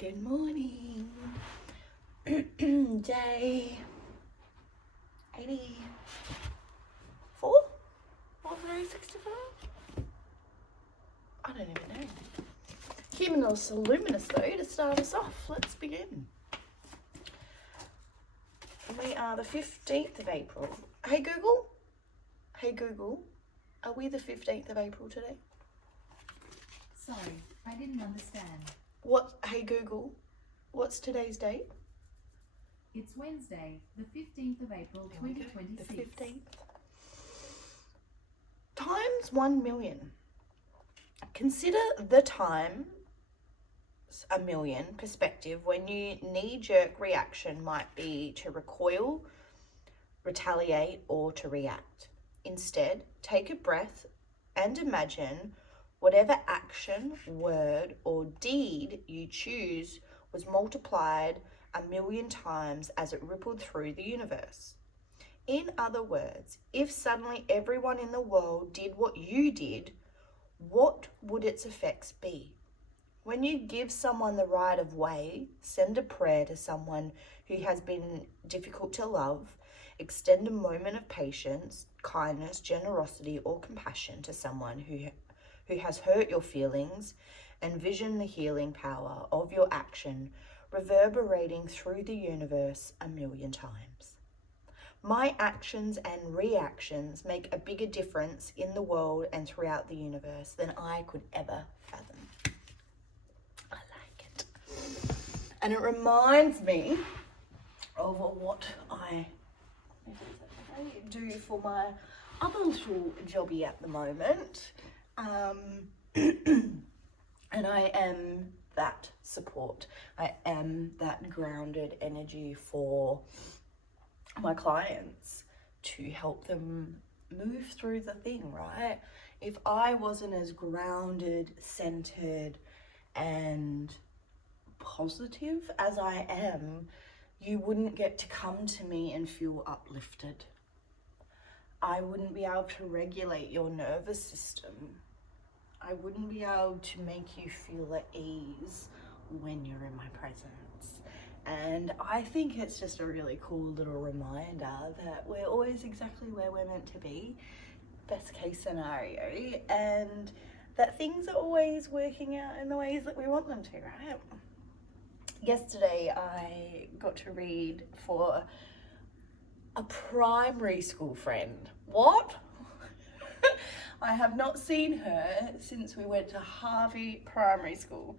Good morning. Day 84? 4065? I don't even know. Huminous luminous though to start us off. Let's begin. We are the 15th of April. Hey Google. Hey Google. Are we the 15th of April today? Sorry, I didn't understand. Hey Google, what's today's date? It's Wednesday, the 15th of April, 2026. The 15th. Times 1 million. Consider the times a million perspective when your knee-jerk reaction might be to recoil, retaliate, or to react. Instead, take a breath and imagine whatever action, word, or deed you choose was multiplied 1 million times as it rippled through the universe. In other words, if suddenly everyone in the world did what you did, what would its effects be? When you give someone the right of way, send a prayer to someone who has been difficult to love, extend a moment of patience, kindness, generosity, or compassion to someone who has hurt your feelings, envision the healing power of your action reverberating through the universe 1 million times. My actions and reactions make a bigger difference in the world and throughout the universe than I could ever fathom. I like it. And it reminds me of what I do for my other little jobby at the moment. And I am that support. I am that grounded energy for my clients to help them move through the thing, right? If I wasn't as grounded, centered, and positive as I am, you wouldn't get to come to me and feel uplifted. I wouldn't be able to regulate your nervous system. I wouldn't be able to make you feel at ease when you're in my presence. And I think it's just a really cool little reminder that we're always exactly where we're meant to be, best case scenario, and that things are always working out in the ways that we want them to, right? Yesterday I got to read for a primary school friend. What? I have not seen her since we went to Harvey Primary School.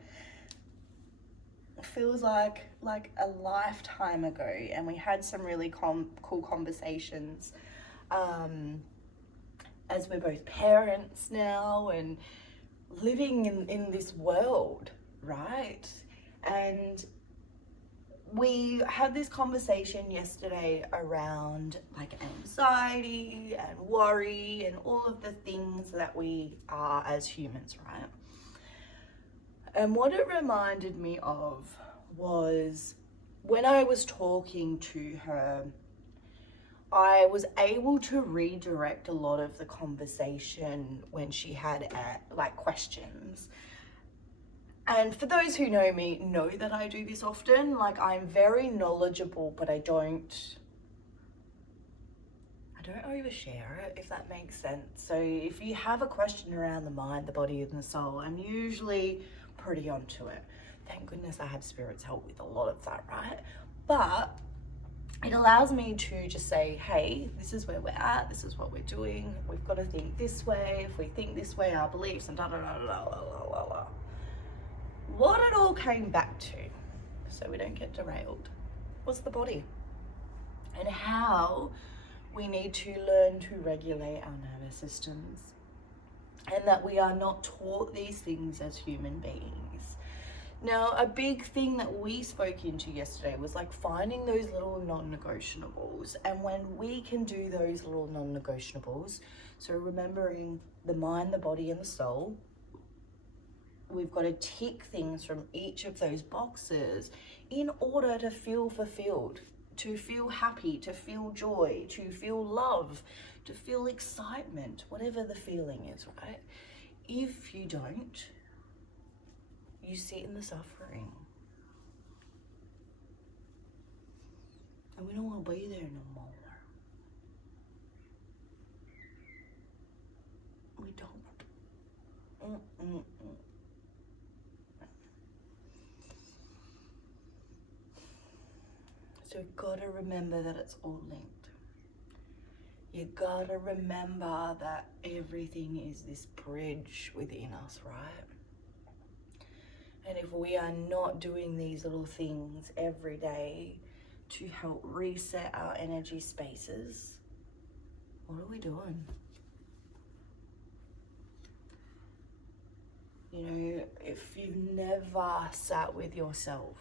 It feels like a lifetime ago, and we had some really cool conversations as we're both parents now and living in this world, right? And we had this conversation yesterday around like anxiety and worry and all of the things that we are as humans, right? And what it reminded me of was when I was talking to her, I was able to redirect a lot of the conversation when she had like questions. And for those who know me, know that I do this often. Like, I'm very knowledgeable, but I don't overshare it, if that makes sense. So if you have a question around the mind, the body, and the soul, I'm usually pretty onto it. Thank goodness I have Spirit's help with a lot of that, right? But it allows me to just say, hey, this is where we're at, this is what we're doing, we've got to think this way, if we think this way, our beliefs, and da-da-da-da-da-da-da-da. What it all came back to, so we don't get derailed, was the body and how we need to learn to regulate our nervous systems, and that we are not taught these things as human beings. Now, a big thing that we spoke into yesterday was like finding those little non-negotiables, and when we can do those little non-negotiables, so remembering the mind, the body, and the soul, we've got to tick things from each of those boxes in order to feel fulfilled, to feel happy, to feel joy, to feel love, to feel excitement, whatever the feeling is, right? If you don't, you sit in the suffering. And we don't want to be there no more. We don't. So you've got to remember that it's all linked. You gotta remember that everything is this bridge within us, right? And if we are not doing these little things every day to help reset our energy spaces, what are we doing? You know, if you've never sat with yourself,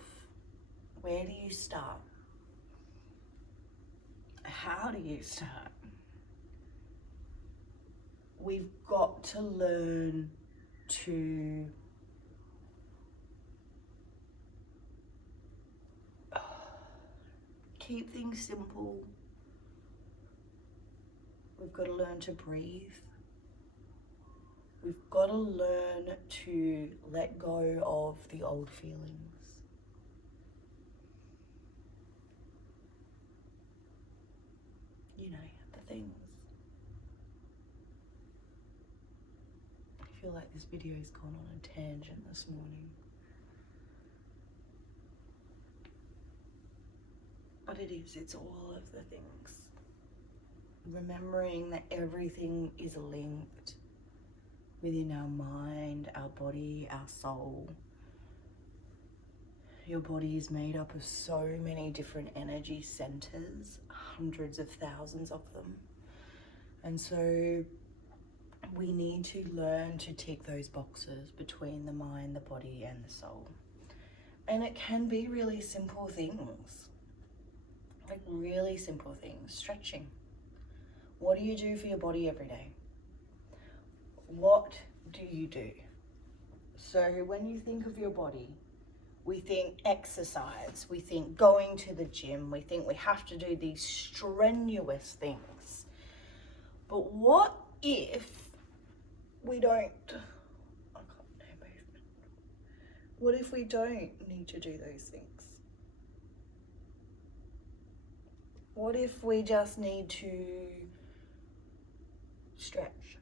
where do you start? How do you start? We've got to learn to keep things simple. We've got to learn to breathe. We've got to learn to let go of the old feelings. You know, the things. I feel like this video's gone on a tangent this morning. But it is, it's all of the things. Remembering that everything is linked within our mind, our body, our soul. Your body is made up of so many different energy centers, hundreds of thousands of them. And so we need to learn to tick those boxes between the mind, the body, and the soul. And it can be really simple things, like really simple things. Stretching. What do you do for your body every day? What do you do? So when you think of your body, we think exercise, we think going to the gym, we think we have to do these strenuous things. But what if we don't? What if we don't need to do those things? What if we just need to stretch?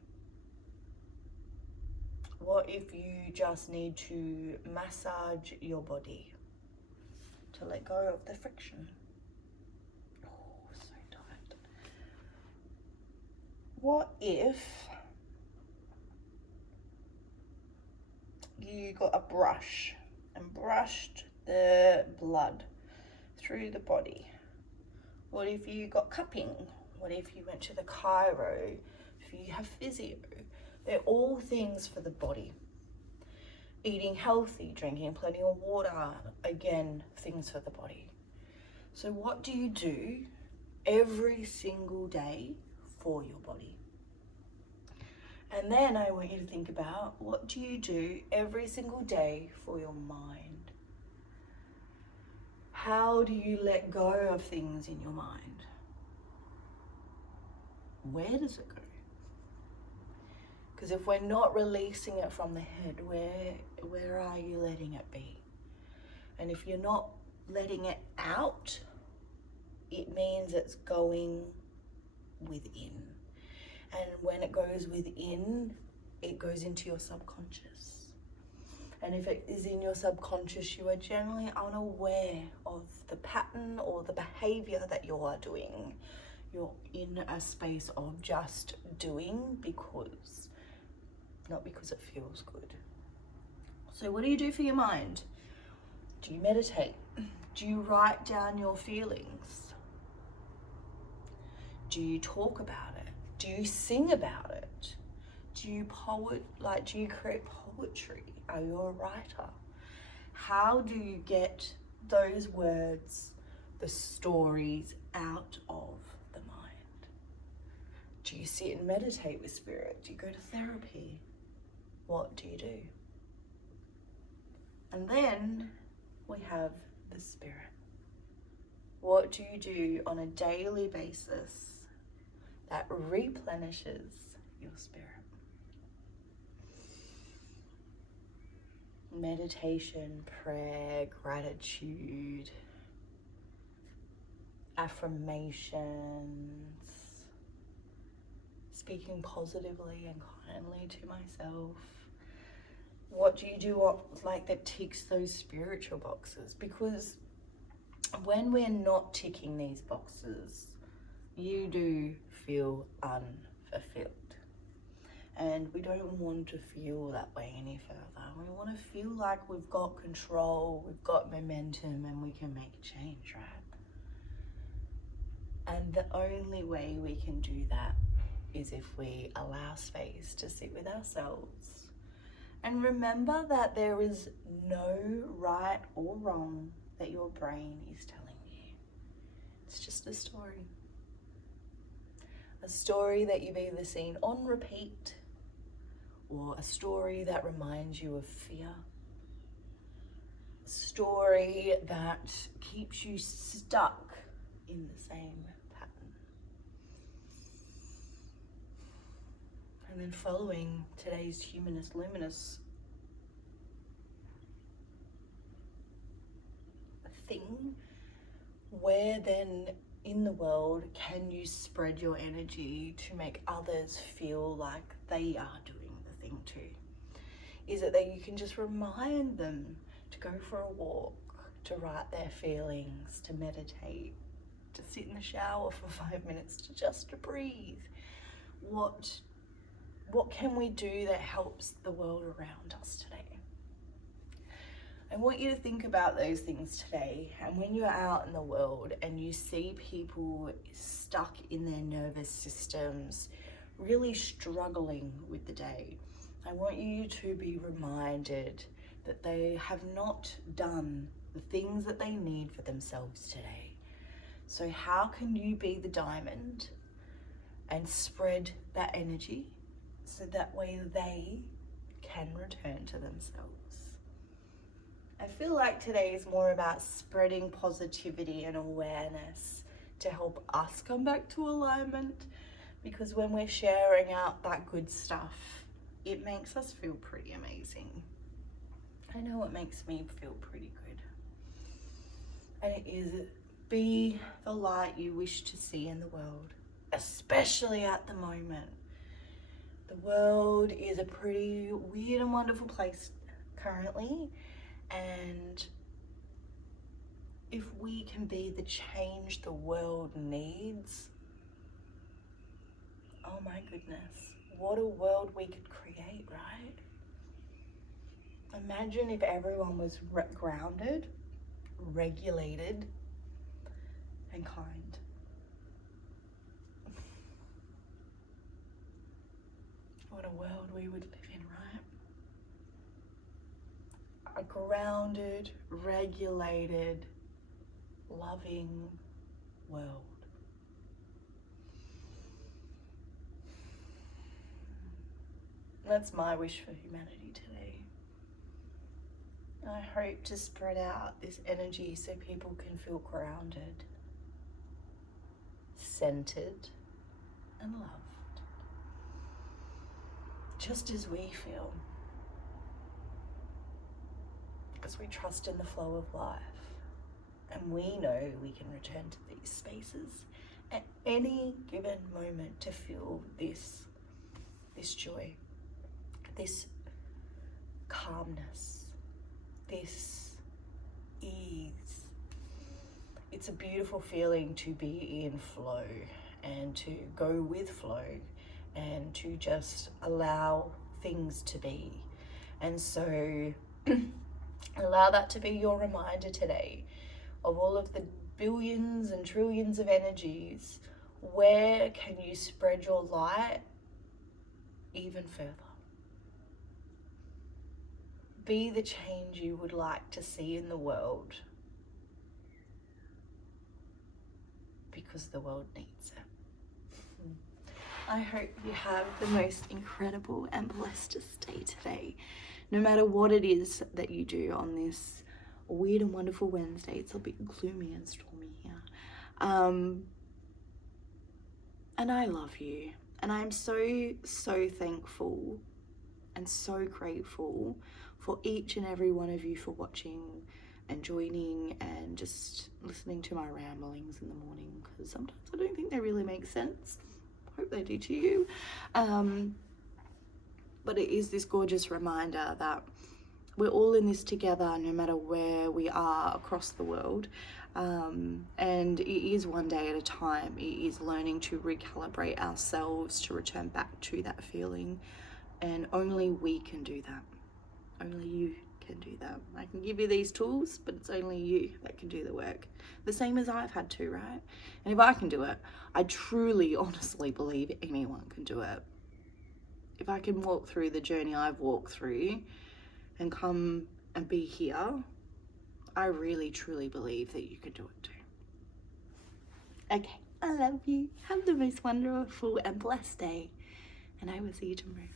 What if you just need to massage your body to let go of the friction? Oh, so tight. What if you got a brush and brushed the blood through the body? What if you got cupping? What if you went to the chiro? If you have physio? They're all things for the body. Eating healthy, drinking plenty of water, again, things for the body. So what do you do every single day for your body? And then I want you to think about, what do you do every single day for your mind? How do you let go of things in your mind? Where does it go? Because if we're not releasing it from the head, where are you letting it be? And if you're not letting it out, it means it's going within. And when it goes within, it goes into your subconscious. And if it is in your subconscious, you are generally unaware of the pattern or the behavior that you are doing. You're in a space of just doing because, not because it feels good. So what do you do for your mind? Do you meditate? Do you write down your feelings? Do you talk about it? Do you sing about it? Do you create poetry? Are you a writer? How do you get those words, the stories out of the mind? Do you sit and meditate with spirit? Do you go to therapy? What do you do? And then we have the spirit. What do you do on a daily basis that replenishes your spirit? Meditation, prayer, gratitude, affirmations, speaking positively and kindly to myself. What do you do like that ticks those spiritual boxes? Because when we're not ticking these boxes, you do feel unfulfilled. And we don't want to feel that way any further. We want to feel like we've got control, we've got momentum, and we can make a change, right? And the only way we can do that is if we allow space to sit with ourselves. And remember that there is no right or wrong that your brain is telling you. It's just a story. A story that you've either seen on repeat, or a story that reminds you of fear. A story that keeps you stuck in the same pattern. And then following today's Humanist Luminous thing, where then in the world can you spread your energy to make others feel like they are doing the thing too? Is it that you can just remind them to go for a walk, to write their feelings, to meditate, to sit in the shower for 5 minutes, to breathe? What can we do that helps the world around us today? I want you to think about those things today, and when you're out in the world and you see people stuck in their nervous systems, really struggling with the day, I want you to be reminded that they have not done the things that they need for themselves today. So how can you be the diamond and spread that energy so that way they can return to themselves? I feel like today is more about spreading positivity and awareness to help us come back to alignment, because when we're sharing out that good stuff, it makes us feel pretty amazing. I know it makes me feel pretty good. And it is, be the light you wish to see in the world, especially at the moment. The world is a pretty weird and wonderful place currently. And if we can be the change the world needs, oh my goodness, what a world we could create, right? Imagine if everyone was grounded, regulated, and kind. What a world we would live in, right? A grounded, regulated, loving world. That's my wish for humanity today. I hope to spread out this energy so people can feel grounded, centered, and loved, just as we feel. Because we trust in the flow of life, and we know we can return to these spaces at any given moment to feel this joy, this calmness, this ease. It's a beautiful feeling to be in flow and to go with flow and to just allow things to be. And so allow that to be your reminder today of all of the billions and trillions of energies. Where can you spread your light even further? Be the change you would like to see in the world, because the world needs it. I hope you have the most incredible and blessed day today. No matter what it is that you do on this weird and wonderful Wednesday. It's a bit gloomy and stormy here. And I love you. And I'm so, so thankful and so grateful for each and every one of you for watching and joining and just listening to my ramblings in the morning, because sometimes I don't think they really make sense. Hope they do to you. But it is this gorgeous reminder that we're all in this together, no matter where we are across the world. And it is one day at a time. It is learning to recalibrate ourselves to return back to that feeling. And only we can do that. Only you can do that. I can give you these tools, but it's only you that can do the work. The same as I've had to, right? And if I can do it, I truly, honestly believe anyone can do it. If I can walk through the journey I've walked through and come and be here, I really, truly believe that you can do it too. Okay, I love you. Have the most wonderful and blessed day, and I will see you tomorrow.